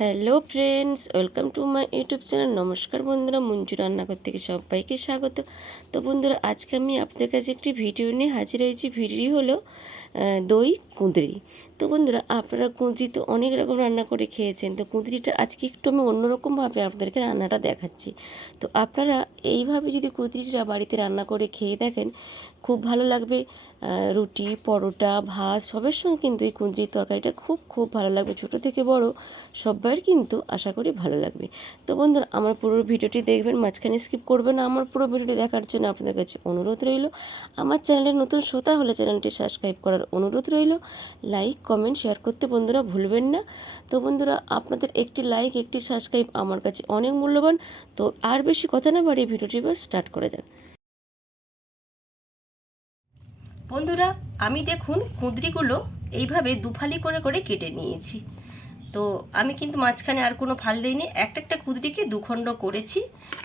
Hello friends welcome to my YouTube channel নমস্কার বন্ধুরা। মঞ্জু রান্নাঘর থেকে সবাইকে স্বাগত। তো, বন্ধুরা, আজকে আমি আপনাদের কাছে একটি ভিডিও নিয়ে হাজির হয়েছি। ভিডিও হলো দই, কুঁদরি। তো বন্ধুরা, আপনারা কুঁদরি তো অনেক রকম রান্না করে খেয়েছেন। তো কুঁদরিটা আজকে একটু আমি অন্যরকমভাবে আপনাদেরকে রান্নাটা দেখাচ্ছি। তো আপনারা এইভাবে যদি কুঁদরিটা বাড়িতে রান্না করে খেয়ে দেখেন, খুব ভালো লাগবে। রুটি, পরোটা, ভাত, সবের সঙ্গে কিন্তু এই কুঁদরির তরকারিটা খুব খুব ভালো লাগবে। ছোট থেকে বড় সবার কিন্তু আশা করি ভালো লাগবে। তো বন্ধুরা, আমার পুরো ভিডিওটি দেখবেন, মাঝখানে স্কিপ করবেন না। আমার পুরো ভিডিওটি দেখার জন্য আপনাদের কাছে অনুরোধ রইল। আমার চ্যানেলের নতুন শ্রোতা হলে চ্যানেলটি সাবস্ক্রাইব করার অনুরোধ রইল। লাইক কমেন্ট শেয়ার করতে বন্ধুরা ভুলবেন না। তো বন্ধুরা, আপনাদের একটি লাইক একটি সাবস্ক্রাইব আমার কাছে অনেক মূল্যবান। তো আর বেশি কথা না বাড়িয়ে ভিডিওটি এবার স্টার্ট করে দেন। বন্ধুরা, আমি দেখুন কুঁদরিগুলো এইভাবে দুফালি করে করে কেটে নিয়েছি। তো আমি কিন্তু মাঝখানে আর কোনো ফাল দিইনি। একটা একটা কুঁদরিকে দুখণ্ড করেছি।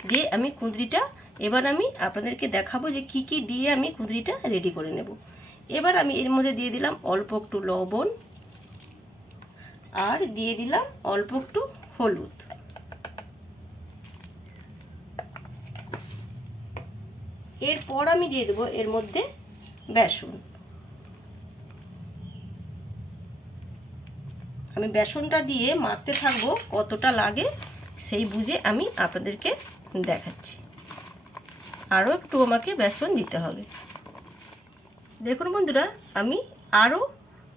দিয়ে আমি কুঁদরিটা, এবার আমি আপনাদেরকে দেখাবো যে কি কি দিয়ে আমি কুঁদরিটা রেডি করে নেব। এবার আমি এর মধ্যে দিয়ে দিলাম অল্প একটু লবণ আর দিয়ে দিলাম অল্প একটু হলুদ। এরপর আমি দিয়ে দেবো এর মধ্যে বেসন। আমি বেসনটা দিয়ে মাখতে থাকব কতটা লাগে সেই বুঝে আমি আপনাদেরকে দেখাচ্ছি। আরও একটু আমাকে বেসন দিতে হবে। দেখুন বন্ধুরা, আমি আরও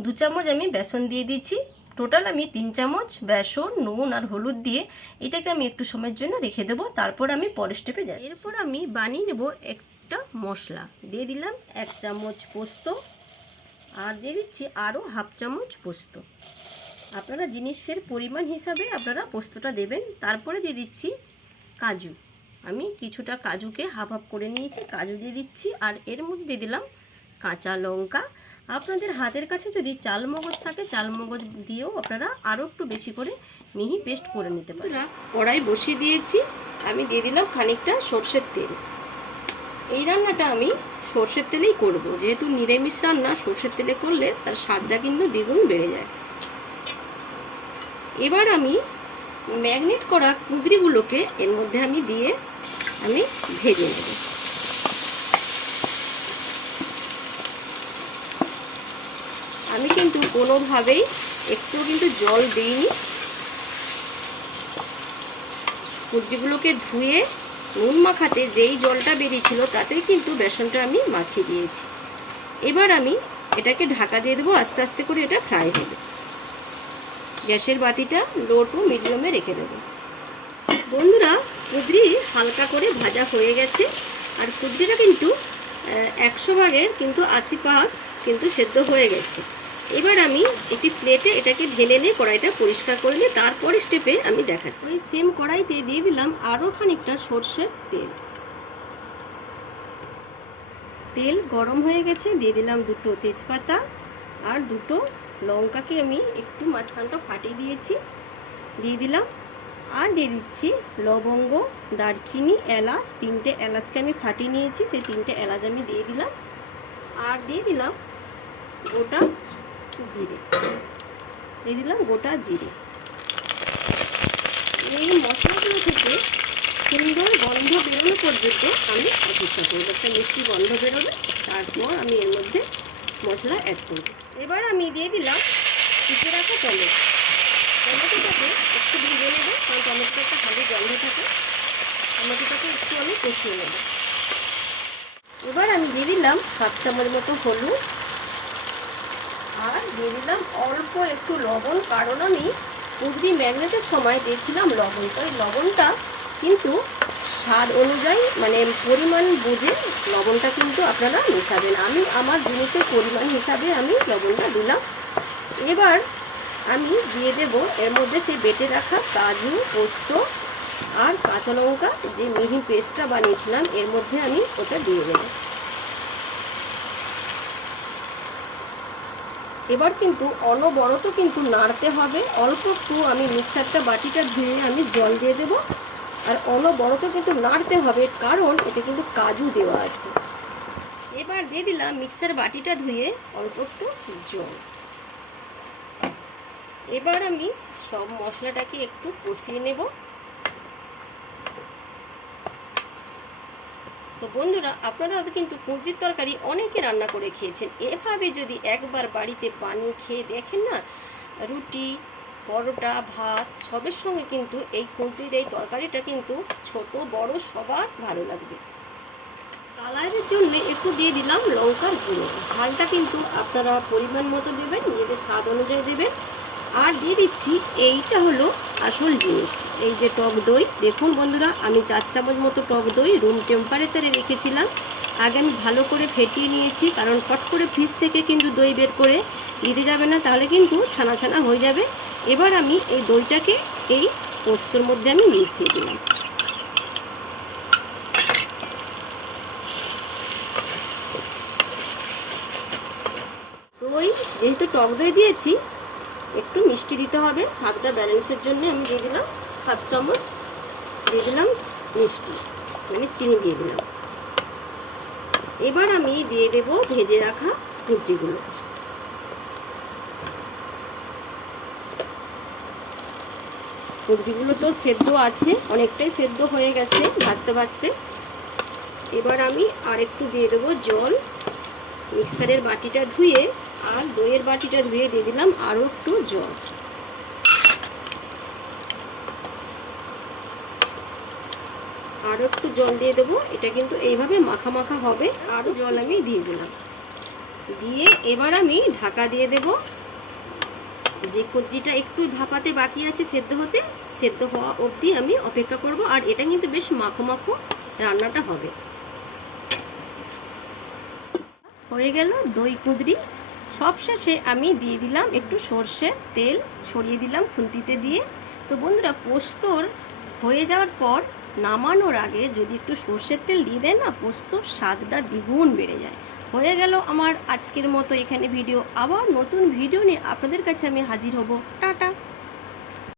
দু চামচ আমি বেসন দিয়ে দিয়েছি। টোটাল আমি তিন চামচ বেসন, নুন আর হলুদ দিয়ে এটাকে আমি একটু সময়ের জন্য রেখে দেবো। তারপর আমি পরের স্টেপে যাই এরপর আমি বানিয়ে নেব একটা মশলা। দিয়ে দিলাম এক চামচ পোস্ত আর দিয়ে দিচ্ছি আরও হাফ চামচ পোস্ত। আপনারা জিনিসের পরিমাণ হিসাবে আপনারা পোস্তটা দেবেন। তারপরে দিয়ে দিচ্ছি কাজু। আমি কিছুটা কাজুকে হাফ হাফ করে নিয়েছি। কাজু দিয়ে দিচ্ছি আর এর মধ্যে দিয়ে দিলাম কাঁচা লঙ্কা। আপনাদের হাতের কাছে যদি চাল মগজ থাকে, চাল মগজ দিয়েও আপনারা আরও একটু বেশি করে মিহি পেস্ট করে নিতে পারেন। কড়াই বসিয়ে দিয়েছি। আমি দিয়ে দিলাম খানিকটা সর্ষের তেল। এই রান্নাটা আমি সর্ষের তেলেই করব। যেহেতু নিরামিষ রান্না, সর্ষের তেলে করলে তার স্বাদটা কিন্তু দ্বিগুণ বেড়ে যায়। এবার আমি ম্যাগনেট করা কুঁদরিগুলোকে এর মধ্যে আমি দিয়ে আমি ভেজে নেব আমি কিন্তু কোনোভাবেই একটু কিন্তু জল দিইনি। কুঁদরিগুলোকে ধুয়ে নুন মাখাতে যেই জলটা বেরিয়েছিল তাতেই কিন্তু বেসনটা আমি মাখিয়ে দিয়েছি। এবার আমি এটাকে ঢাকা দিয়ে দেবো, আস্তে আস্তে করে এটা ফ্রাই হবে। গ্যাসের বাতিটা লো টু মিডিয়ামে রেখে দেবো। বন্ধুরা, কুদরি হালকা করে ভাজা হয়ে গেছে। আর কুদরিটা কিন্তু একশো ভাগের কিন্তু আশি ভাগ কিন্তু সেদ্ধ হয়ে গেছে। এবার আমি একটি প্লেটে এটাকে ঢেলে নিয়ে কড়াইটা পরিষ্কার করে নিয়ে তারপরে স্টেপে আমি দেখাচ্ছি। ওই সেম কড়াইতে দিয়ে দিলাম আরও খানিকটা সর্ষের তেল। তেল গরম হয়ে গেছে, দিয়ে দিলাম দুটো তেজপাতা আর দুটো লঙ্কাকে আমি একটু মাঝখানটা ফাটিয়ে দিয়েছি। দিয়ে দিলাম আর দিয়ে দিচ্ছি লবঙ্গ, দারচিনি, এলাচ। তিনটে এলাচকে আমি ফাটিয়ে নিয়েছি, সেই তিনটে এলাচ আমি দিয়ে দিলাম। আর দিয়ে দিলাম গোটা জিরে। দিয়ে দিলাম গোটা জিরে। এই মশলাগুলো থেকে সুন্দর গন্ধ বেরোনো পর্যন্ত আমি অপেক্ষা করব। একটা মিষ্টি গন্ধ বেরোবে, তারপর আমি এর মধ্যে মশলা অ্যাড করব। এবার আমি দিয়ে দিলাম কুচে রাখা টমেটো। টমেটোটাকে একটু ভেজে নেব, কারণ টমেটোটা একটা হালকা গন্ধ থাকে। টমেটোটাকে একটু আমি কষিয়ে নেব। এবার আমি দিয়ে দিলাম হাফ চামচ মতো হলুদ। আর দিয়ে দিলাম অল্প একটু লবণ, কারণ আমি কুঁদরি ম্যাগনেটের সময় দিয়েছিলাম লবণ। তো এই লবণটা কিন্তু স্বাদ অনুযায়ী মানে পরিমাণ বুঝে লবণটা কিন্তু আপনারা মেশাবেন। আমি আমার জিনিসের পরিমাণ হিসাবে আমি লবণটা দিলাম। এবার আমি দিয়ে দেব এর মধ্যে সেই বেটে রাখা কাজু, পোস্ত আর কাঁচা লঙ্কা, যে মিহি পেস্টটা বানিয়েছিলাম, এর মধ্যে আমি ওটা দিয়ে দেব। এবার কিন্তু অনবরত কিন্তু নাড়তে হবে। অল্প একটু আমি মিক্সারটা বাটিটা ধুয়ে আমি জল দিয়ে দেবো। আর অনবরত কিন্তু নাড়তে হবে, কারণ এতে কিন্তু কাজু দেওয়া আছে। এবার দিয়ে দিলাম মিক্সার বাটিটা ধুয়ে অল্প একটু জল। এবার আমি সব মশলাটাকে একটু কষিয়ে নেব। তো বন্ধুরা, আপনারা তো কিন্তু কুঁদরির তরকারি অনেকে রান্না করে খেয়েছেন। এভাবে যদি একবার বাড়িতে পানি খেয়ে দেখেন না, রুটি, পরোটা, ভাত, সবের সঙ্গে কিন্তু এই কুঁদরির এই তরকারিটা কিন্তু ছোট, বড়, সবার ভালো লাগবে। কালারের জন্য একটু দিয়ে দিলাম লঙ্কার গুঁড়ো। ঝালটা কিন্তু আপনারা পরিমাণ মতো দেবেন, নিজেদের স্বাদ অনুযায়ী দেবেন। আর দিয়ে দিচ্ছি এইটা হলো আসল জিনিস। এই যে টক দই, দেখুন বন্ধুরা, আমি চার চামচ মতো টক দই রুম টেম্পারেচারে রেখেছিলাম। আগে আমি ভালো করে ফেটিয়ে নিয়েছি, কারণ ফট করে ফ্রিজ থেকে কিন্তু দই বের করে দিতে যাবে না, তাহলে কিন্তু ছানা ছানা হয়ে যাবে। এবার আমি এই দইটাকে এই পোস্তর মধ্যে আমি মিশিয়ে দিলাম। দই, যেহেতু টক দই দিয়েছি একটু মিষ্টি দিতে হবে। স্বাদটা ব্যালেন্সের জন্য আমি দিয়ে দিলাম হাফ চামচ, দিয়ে দিলাম মিষ্টি। মানে চিনি দিয়ে দিলাম। এবার আমি দিয়ে দেব ভেজে রাখা কুঁদরিগুলো। কুঁদরিগুলো তো সেদ্ধ আছে, অনেকটাই সেদ্ধ হয়ে গেছে ভাজতে ভাজতে। এবার আমি আরেকটু দিয়ে দেবো জল। মিক্সারের বাটিটা ধুয়ে আর দইয়ের বাটিটা ধুয়ে দিয়ে দিলাম আরও একটু জল। আরও একটু জল দিয়ে দেবো, এটা কিন্তু এইভাবে মাখা মাখা হবে, আরও জল আমি দিয়ে দিলাম। দিয়ে এবার আমি ঢাকা দিয়ে দেব। যে কুদ্রিটা একটু ভাপাতে বাকি আছে সেদ্ধ হতে, সেদ্ধ হওয়া অবধি আমি অপেক্ষা করব, আর এটা কিন্তু বেশ মাখো মাখো রান্নাটা হবে। হয়ে গেল দই কুদরি। সবশেষে আমি দিয়ে দিলাম একটু সর্ষের তেল, ছড়িয়ে দিলাম খুন্তিতে দিয়ে। তো বন্ধুরা, পোস্তর হয়ে যাওয়ার পর নামানোর আগে যদি একটু সর্ষের তেল দিয়ে দেয় না, পোস্তর স্বাদটা দ্বিগুণ বেড়ে যায়। হয়ে গেল আমার আজকের মতো এখানে ভিডিও। আবার নতুন ভিডিও নিয়ে আপনাদের কাছে আমি হাজির হব। টাটা!